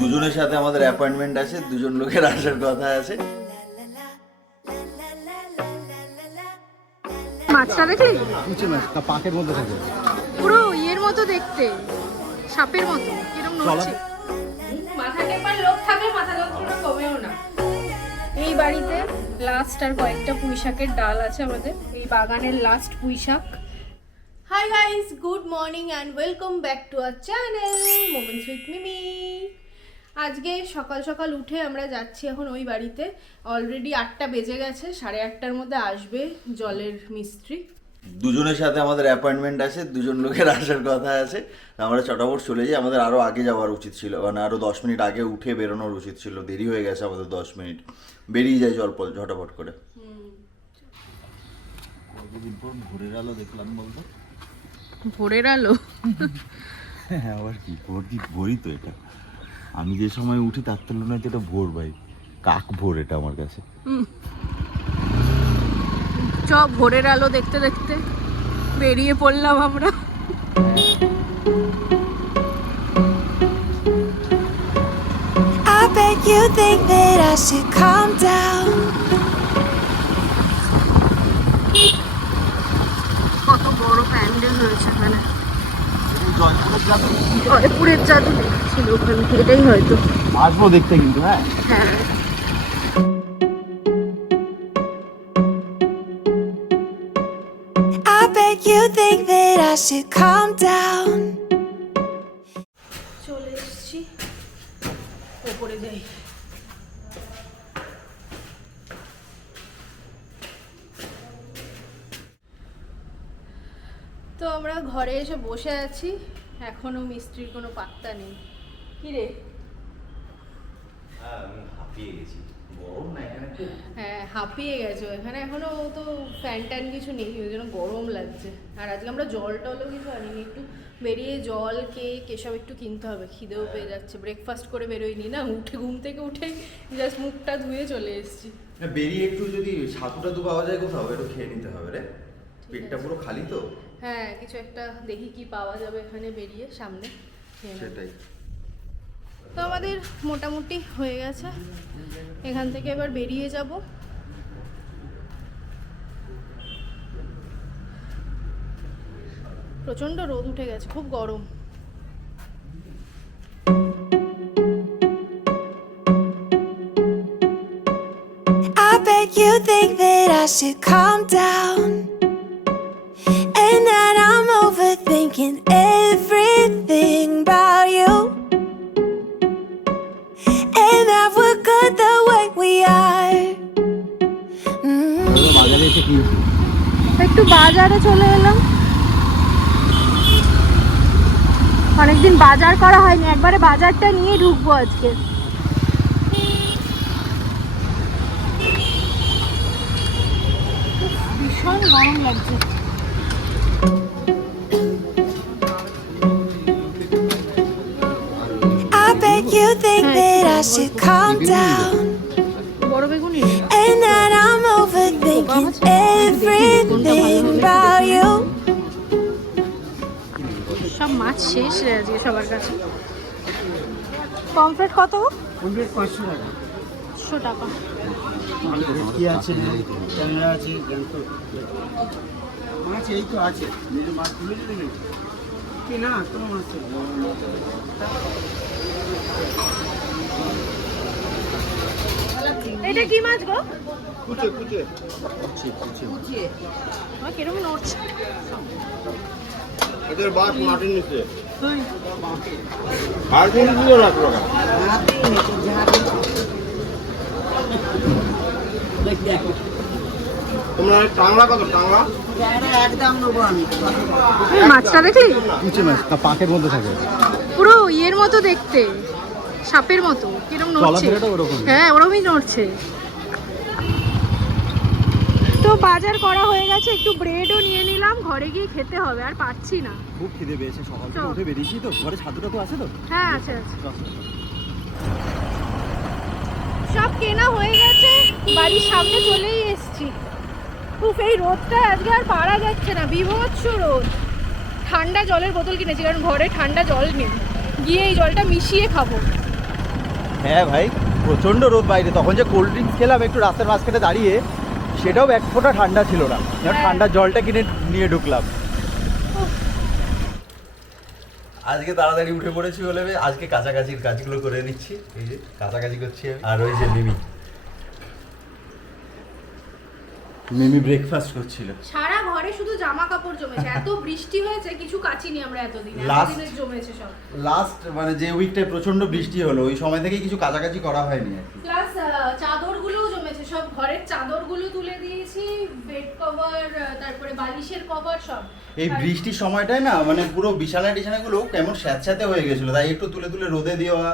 দুজনের সাথে আমাদের অ্যাপয়েন্টমেন্ট আছে দুজন লোকের আসার কথা আছে। মাছটা দেখলি? কুচে মাছ তা পাকের মধ্যে থাকে। পুরো ইয়ের মতো দেখতে সাপের মতো কিরম নড়ছে। মাথা টেপার লোক থাকলে মাথা যন্ত্রণা কমেও না। এই বাড়িতে লাস্ট আর কয়েকটা পুঁই শাকের ডাল আছে আমাদের। এই বাগানের লাস্ট পুঁই শাক hi guys good morning and welcome back to our channel moments with Mimi আজকে সকাল সকাল উঠে আমরা যাচ্ছি এখন ওই বাড়িতে। অলরেডি আটটা বেজে গেছে সাড়ে আটটার মধ্যে আসবে জলের মিস্ত্রি। দুজনের সাথে আমাদের অ্যাপয়েন্টমেন্ট আছে দুজন লোকের আসার কথা আছে। আমরা চটাপট চলে যাই আমাদের আরও আগে যাওয়ার উচিত ছিল মানে আরও দশ মিনিট আগে উঠে বেরোনোর উচিত ছিল দেরি হয়ে গেছে আমাদের দশ মিনিট। বেরিয়ে যায় জলপল ঝটাপট করে। কতদিন পর ভোরের আলো দেখলাম বলতো ভোরের আলো? হ্যাঁ আবার কি? ভোর কি? ভোরই তো এটা। আমি যে সময় উঠি তার তুলনায় তো এটা ভোর ভাই। কাক ভোর এটা আমার কাছে। চ ভোরের আলো দেখতে দেখতে বেরিয়ে পড়লাম আমরা। Bet you think that I should calm down. কত বড় প্যান্ডেল হয়েছে এখানে। জয়পুরের জাদু ছিল ওখানে এটাই হয়তো। আসব দেখতে কিন্তু হ্যাঁ? হ্যাঁ। You think that I should calm down. চলে এসেছি। ওপরে যাই তো আমরা ঘরে এসে বসে আছি এখনও মিস্ত্রির কোনো পাত্তা নেই। কি রে? খুব? হ্যাঁ হাঁপিয়ে গেছো। এখানে এখনও তো ফ্যান ট্যান কিছু নেই ওই জন্য গরম লাগছে। আর আজকে আমরা জল টলও কিছু আনিনি একটু বেরিয়ে জল কেক এসব একটু কিনতে হবে। খিদেও পেয়ে যাচ্ছে। ব্রেকফাস্ট করে বেরোয়নি না উঠে ঘুম থেকে উঠে জাস্ট মুখটা ধুয়ে চলে এসেছি। বেরিয়ে একটু যদি ছাতুটা তো পাওয়া যায় কোথাও একটু খেয়ে নিতে হবে রে। পেটটা পুরো খালি তো? হ্যাঁ কিছু একটা দেখি কি পাওয়া যাবে এখানে বেরিয়ে সামনে। সেটাই। তো আমাদের মোটামুটি হয়ে গেছে। এখান থেকে এবার বেরিয়ে যাব। প্রচণ্ড রোদ উঠে গেছে খুব গরম। I bet you think that I should calm down. Overthinking everything about you. And that we're good the way we are. Mm. একটু বাজারে চলে এলাম অনেকদিন বাজার করা হয়নি একবারে বাজারটা নিয়ে ঢুকবো আজকে ভীষণ গরম লাগছে I should calm down. বড় বেগুনি And that I'm overthinking everything about you. সব মাছ শেষ আজকে সবার কাছে। পমফ্রেট কত? পাঁচশো টাকা। একশো টাকা। কি আছে? ক্যামেরা আছে মাছ এই তো আছে। মাছ তুলে দিলে কি না কোনো মাছ। এটা কি মাছ গো? কুচে কুচে। কুচে কুচে আমার নড়ছে? এদের বাস মাটির নিচে। আর কোন দিকে রাখো তোমরা টাংলা কত টাংলা? মাছটা দেখলি? কুচে মাছ পাকের মধ্যে থাকে। পুরো ইয়ের মতো দেখতে। সাপের মতো কীরকম নড়ছে? হ্যাঁ ওরকমই নড়ছে। তো বাজার করা হয়ে গেছে একটু ব্রেডও নিয়ে নিলাম ঘরে গিয়ে খেতে হবে আর পাচ্ছি না। খুব খিদে পেয়েছে সকাল থেকে উঠে বেরিয়েছি তো ঘরে ছাতুটা তো আছে তো? হ্যাঁ আছে আছে। সব কেনা হয়ে গেছে বাড়ির সামনে চলেই এসেছি। উফ এই রোদটা আজকে আর পারা যাচ্ছে না বিভৎস রোদ। ঠান্ডা জলের বোতল কিনেছি কারণ ঘরে ঠান্ডা জল নেই। গিয়ে এই জলটা মিশিয়ে খাব। হ্যাঁ ভাই প্রচণ্ড রোদ বাইরে। তখন যে কোল্ড ড্রিঙ্কস খেলাম একটু রাস্তার মাঝখানে দাঁড়িয়ে সেটাও এক ফোঁটা ঠান্ডা ছিল না। ঠান্ডা ঠান্ডার জলটা কিনে নিয়ে ঢুকলাম। আজকে তাড়াতাড়ি উঠে পড়েছি বলে আজকে কাছাকাছির কাজগুলো করে নিচ্ছি। এই যে কাছাকাছি করছি আর ওই যে মিমি। মিমি ব্রেকফাস্ট করছিল। সারা ঘরে শুধু জামা কাপড় জমেছে। এত বৃষ্টি হয়েছে কিছু কাচিনি আমরা এতদিন। এতদিনের জমেছে সব। লাস্ট মানে যে উইকটায় প্রচণ্ড বৃষ্টি হলো ওই সময় থেকেই কিছু কাছাকাছি করা হয়নি আর প্লাস চাদরগুলোও জমেছে। সব ঘরের চাদরগুলো তুলে দিয়েছি বেড কভার তারপরে বালিশের কভার সব। এই বৃষ্টির সময়টায় না মানে পুরো বিছানা টিছানাগুলো কেমন স্যাঁতস্যাঁতে হয়ে গেছিল। তাই একটু তুলে তুলে রোদে দেওয়া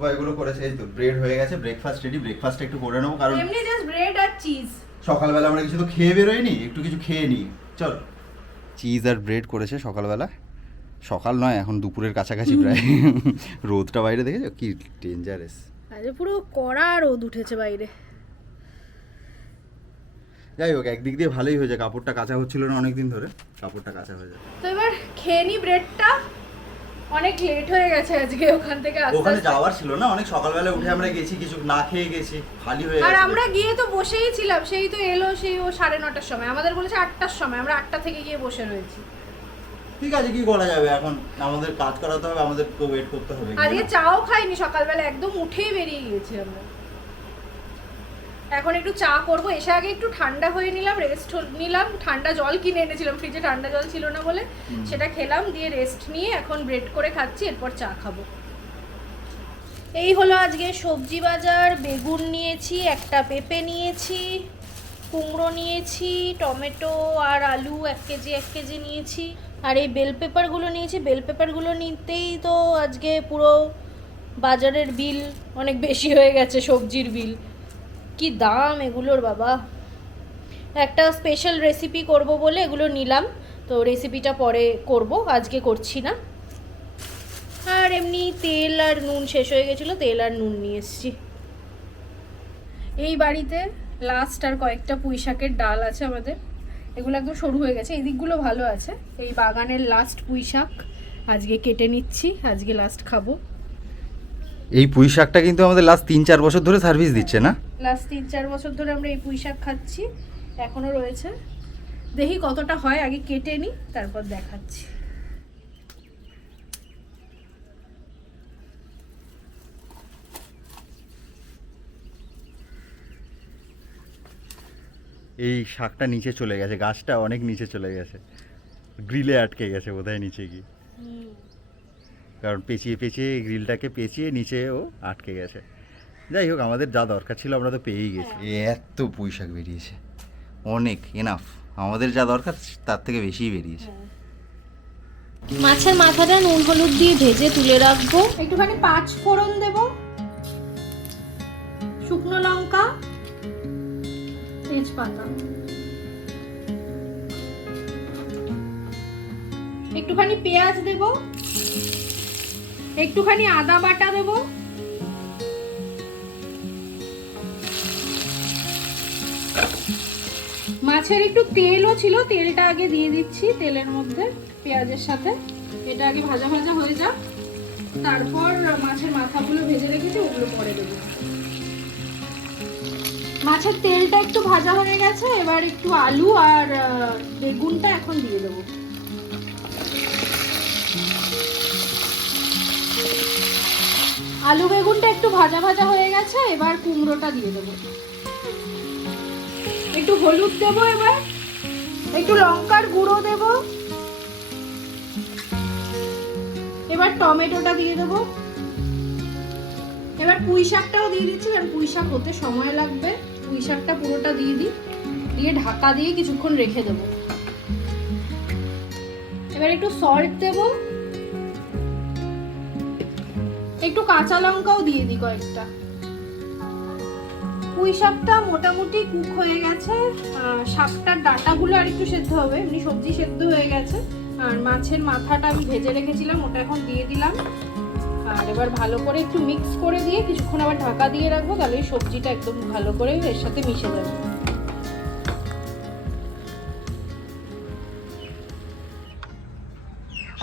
বা এগুলো করেছে। এই তো ব্রেড হয়ে গেছে ব্রেকফাস্ট রেডি ব্রেকফাস্ট একটু করে নেব কারণ এমনি জাস্ট ব্রেড আর চিজ সকালবেলা আমরা কিছু তো খেয়ে বেরোইনি একটু কিছু খেয়ে নিই। চল। চিজ আর ব্রেড করেছে সকালবেলা। সকাল নয় এখন দুপুরের কাছাকাছি প্রায়। রোদটা বাইরে দেখেছ? কি ডেঞ্জারাস আরে পুরো কড়া রোদ উঠেছে বাইরে। যাই হোক একদিক দিয়ে ভালোই হয়েছে। কাপড়টা কাঁচা হচ্ছিল না অনেকদিন ধরে। কাপড়টা কাঁচা হয়ে যায় তো এবার খেয়ে নি ব্রেডটা। অনেক লেট হয়ে গেছে আজকে ওখান থেকে আসতে ওখানে যাওয়ার ছিল না অনেক সকালবেলা উঠে আমরা গেছি কিছু না খেয়ে গেছি খালি হয়ে আর আমরা গিয়ে তো বসেই ছিলাম সেই তো এলো সেই ও সাড়ে নটার সময়। আমাদের বলেছে আটটার সময় আমরা আটটা থেকে গিয়ে বসে রয়েছি। ঠিক আছে কি করা যাবে? এখন আমাদের কাজ করাতে হবে আমাদের তো ওয়েট করতে হবে। আজকে চাও খাইনি সকালবেলা একদম উঠেই বেরিয়ে গিয়েছি আমরা। এখন একটু চা করব। এসে আগে একটু ঠান্ডা হয়ে নিলাম রেস্ট নিলাম। ঠান্ডা জল কিনে এনেছিলাম ফ্রিজে ঠান্ডা জল ছিল না বলে। সেটা খেলাম দিয়ে রেস্ট নিয়ে এখন ব্রেড করে খাচ্ছি এরপর চা খাব। এই হলো আজকে সবজি বাজার। বেগুন নিয়েছি একটা পেঁপে নিয়েছি কুমড়ো নিয়েছি টমেটো আর আলু এক কেজি এক কেজি নিয়েছি। আর এই বেল পেপারগুলো নিয়েছি। বেল পেপারগুলো নিতেই তো আজকে পুরো বাজারের বিল অনেক বেশি হয়ে গেছে সবজির বিল। কি দাম এগুলোর বাবা? একটা স্পেশাল রেসিপি করব বলে এগুলো নিলাম। তো রেসিপিটা পরে করব, আজকে করছি না। আর এমনি তেল আর নুন শেষ হয়ে গেছিল, তেল আর নুন নিয়ে এসেছি। এই বাড়িতে লাস্ট আর কয়েকটা পুঁই শাকের ডাল আছে আমাদের। এগুলো একদম সরু হয়ে গেছে, এই দিকগুলো ভালো আছে। এই বাগানের লাস্ট পুঁই শাক আজকে কেটে নিচ্ছি, আজকে লাস্ট খাব। এই পুঁই শাকটা কিন্তু আমাদের লাস্ট তিন চার বছর ধরে সার্ভিস দিচ্ছে না? লাস্ট তিন চার বছর ধরে আমরা এই পুঁই শাক খাচ্ছি এখনও রয়েছে। দেখি কতটা হয় আগে কেটে নিই তারপর দেখাচ্ছি। এই শাকটা নিচে চলে গেছে গাছটা অনেক নিচে চলে গেছে। গ্রিলে আটকে গেছে বোধহয় নিচে গিয়ে। কারণ পেঁচিয়ে পেঁচিয়ে গ্রিলটাকে পেঁচিয়ে নিচে ও আটকে গেছে। যাই হোক আমাদের যা দরকার ছিল আমরা তো পেয়েই গেছি। এত পুঁই শাক বেরিয়েছে। অনেক এনাফ আমাদের যা দরকার তার থেকে বেশিই বেরিয়েছে। মাছের মাথাটা নুন হলুদ দিয়ে ভেজে তুলে রাখব। একটুখানি পাঁচ ফোড়ন দেব। শুকনো লঙ্কা তেজপাতা। একটুখানি পেঁয়াজ দেব। একটুখানি আদা বাটা দেব। মাছের একটু তেলও ছিল, তেলটা আগে দিয়ে দিচ্ছি তেলের মধ্যে, পেঁয়াজের সাথে। এটা আগে ভাজা ভাজা হয়ে যাক। তারপর মাছের মাথাগুলো ভেজে রেখেছি, ওগুলো পরে দেবো। মাছের তেলটা একটু ভাজা হয়ে গেছে, এবার একটু আলু আর বেগুনটা এখন দিয়ে দেবো। আলু বেগুনটা একটু ভাজা ভাজা হয়ে গেছে, এবার কুমড়োটা দিয়ে দেবো। একটু হলুদ দেবো এবার? একটু লঙ্কার গুঁড়ো দেব? এবার টমেটোটা দিয়ে দেবো। এবার পুঁই শাকটাও দিয়ে দিচ্ছি, কারণ পুঁই শাক হতে সময় লাগবে। পুঁই শাকটা পুরোটা দিয়ে দিই। দিয়ে ঢাকা দিয়ে কিছুক্ষণ রেখে দেবো। এবার একটু সল্ট দেবো। একটু কাঁচা লঙ্কাও দিয়ে দিই কয়েকটা। পুঁই শাকটা মোটামুটি কুক হয়ে গেছে শাকটার ডাটাগুলো আর একটু সেদ্ধ হবে, এমনি সবজি সেদ্ধ হয়ে গেছে। আর মাছের মাথাটা আমি ভেজে রেখেছিলাম, ওটা এখন দিয়ে দিলাম। আর এবার ভালো করে একটু মিক্স করে দিয়ে কিছুক্ষণ আবার ঢাকা দিয়ে রাখব, তাহলে সবজিটা একদম ভালো করে এর সাথে মিশে যাবে।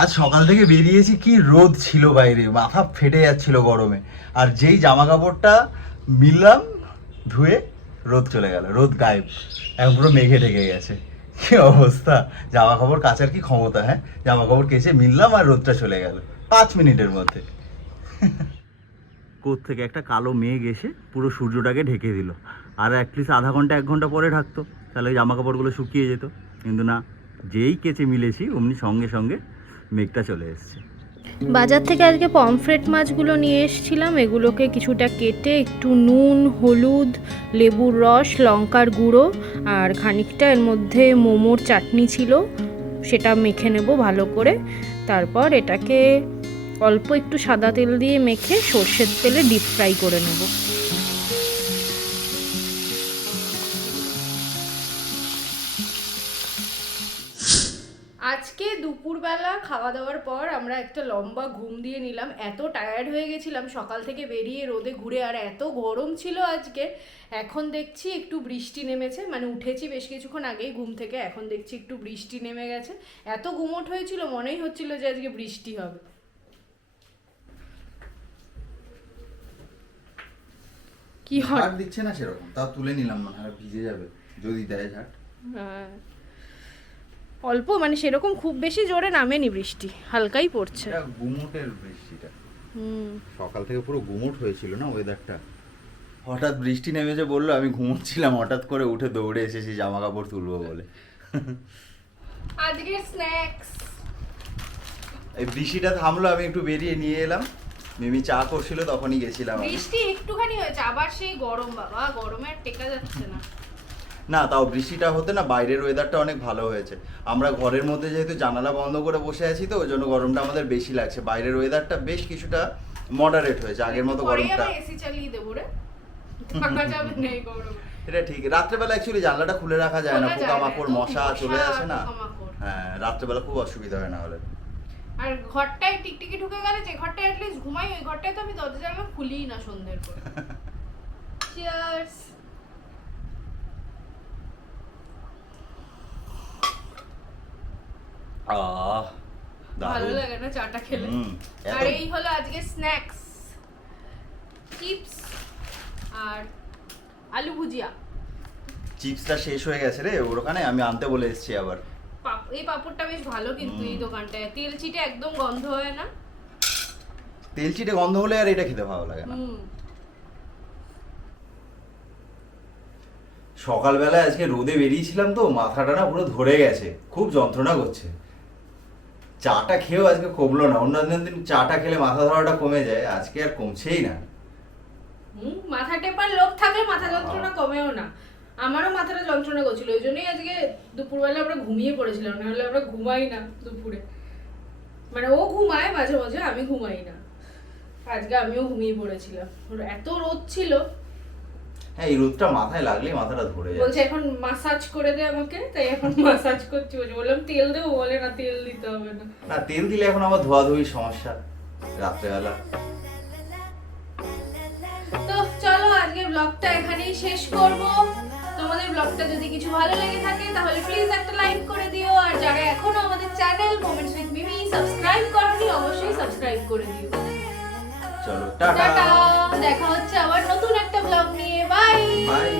আজ সকাল থেকে বেরিয়েছি, কি রোদ ছিল বাইরে, মাথা ফেটে যাচ্ছিল গরমে। আর যেই জামা কাপড়টা মিললাম ধুয়ে রোদ চলে গেল, রোদ গায়েব। এখন পুরো মেঘে ঢেকে গেছে। কি অবস্থা? জামা কাপড় কাচার কি ক্ষমতা হ্যাঁ? জামা কাপড় কেচে মিললাম আর রোদটা চলে গেল, পাঁচ মিনিটের মধ্যে। কোথ থেকে একটা কালো মেঘ এসে পুরো সূর্যটাকে ঢেকে দিল। আর অ্যাটলিস্ট আধা ঘণ্টা, এক ঘণ্টা পরে থাকতো তাহলে জামা কাপড়গুলো শুকিয়ে যেত। কিন্তু না, যেই কেচে মিলেছি, অমনি সঙ্গে সঙ্গে মেঘটা চলে এসছে। বাজার থেকে আজকে পমফ্রেট মাছগুলো নিয়ে এসেছিলাম। এগুলোকে কিছুটা কেটে একটু নুন, হলুদ, লেবুর রস, লঙ্কার গুঁড়ো আর খানিকটা এর মধ্যে মোমোর চাটনি ছিল, সেটা মেখে নেব ভালো করে। তারপর এটাকে অল্প একটু সাদা তেল দিয়ে মেখে সর্ষের তেলে ডিপ ফ্রাই করে নেব। দুপুরবেলা খাওয়া দাওয়ার পর আমরা একটা লম্বা ঘুম দিয়ে নিলাম। এত টায়ার্ড হয়ে গেছিলাম সকাল থেকে বেরিয়ে রোদে ঘুরে আর এত গরম ছিল আজকে। এখন দেখছি একটু বৃষ্টি নেমেছে মানে উঠেছি বেশ কিছুক্ষণ আগেই ঘুম থেকে এখন দেখছি একটু বৃষ্টি নেমে গেছে। এত গুমোট হয়েছিল মনেই হচ্ছিল যে আজকে বৃষ্টি হবে। কি হয় দিচ্ছে না সেরকম তাও তুলে নিলাম না আর ভিজে যাবে। যদি দেয় ঝাড় হ্যাঁ। অল্প মানে সেরকম খুব বেশি জোরে নামেনি বৃষ্টি হালকাই পড়ছে। গুমোটের বৃষ্টিটা। হুম। সকাল থেকে পুরো গুমোট হয়েছিল না ওয়েদারটা হঠাৎ বৃষ্টি নেমেছে বলল আমি ঘুমোচ্ছিলাম হঠাৎ করে উঠে দৌড়ে এসেছি জামা কাপড় তুলবো বলে। আজকের স্ন্যাক্স এই বৃষ্টিটা থামলো আমি একটু বেরিয়ে নিয়ে এলাম। মিমি চা করছিল তখনই গেছিলাম বৃষ্টি একটুখানি হয়েছে আবার সেই গরম বাবা গরমে টেকা যাচ্ছে না। না তাও বৃষ্টিটা হতে না বাইরের ওয়েদারটা অনেক ভালো হয়েছে। আমরা ঘরের মধ্যে যেহেতু জানালা বন্ধ করে বসে আছি তো ওই জন্য গরমটা আমাদের বেশি লাগছে। বাইরের ওয়েদারটা বেশ কিছুটা মডারেট হয়েছে আগের মতো গরমটা। এসি চালিয়ে দেবো রে। এটা ঠিক। রাত্রেবেলা অ্যাকচুয়ালি জানলাটা খুলে রাখা যায় না খোলা যায় না, পোকামাকড় মশা চলে আসে না। হ্যাঁ রাত্রেবেলা খুব অসুবিধা হয় না হলে। আর ঘরটায় টিকটিকি ঢুকে গেলে যে ঘরটায় অ্যাটলিস্ট ঘুমাই ওই ঘরটায় তো আমি দরজা জানলা খুলিই না সন্ধ্যের পর। চিয়ার্স আহ ভালো লাগে না চাটা খেলে। আর এই হলো আজকে স্ন্যাক্স চিপস আর আলু ভুজিয়া। চিপসটা শেষ হয়ে গেছে রে ওর ওখানে আমি আনতে বলে এসেছি আবার। এই পাপড়টা বেশ ভালো কিন্তু এই দোকানটায়। তেল চিটে একদম গন্ধ হয় না। তেল চিটে গন্ধ হলে আর এটা খেতে ভালো লাগে না। হুম। সকালবেলায় আজকে রোদে বেরিয়েছিলাম তো মাথাটা না পুরো ধরে গেছে খুব যন্ত্রণা করছে। চাটা খেয়েও আজকে কমলো না। অন্যান্য দিন চাটা খেলে মাথা ধরাটা কমে যায় আজকে আর কমছেই না। মাথা টেপার লোক থাকলে মাথা যন্ত্রণা কমেও না। আমারও মাথাটা যন্ত্রণা করছিল ওই জন্যই আজকে দুপুরবেলা আমরা ঘুমিয়ে পড়েছিলাম নাহলে আমরা ঘুমাই না দুপুরে। মানে ও ঘুমায় মাঝে মাঝে আমি ঘুমাই না। আজকে আমিও ঘুমিয়ে পড়েছিলাম। এত রোদ ছিল হ্যাঁ এই রোদটা মাথায় লাগলেই মাথাটা ধরে যায়। বলছে এখন মাসাজ করে দে আমাকে। তাই এখন মাসাজ করছি। বলছে বললাম তেল দেবো? বলে না তেল দিতে হবে না। না তেল দিলে এখন আবার ধোয়াধুয়ির সমস্যা রাত্রেবেলা। তো চলো আজকে ব্লগটা এখানেই শেষ করব। তোমাদের ব্লগটা যদি কিছু ভালো লেগে থাকে তাহলে প্লিজ একটা লাইক করে দিও। আর যারা এখনও আমাদের channel moments with Mimi subscribe করনি অবশ্যই সাবস্ক্রাইব করে দিও। চলো টাটা। দেখা হচ্ছে আবার নতুন একটা ব্লগ নিয়ে। Bye bye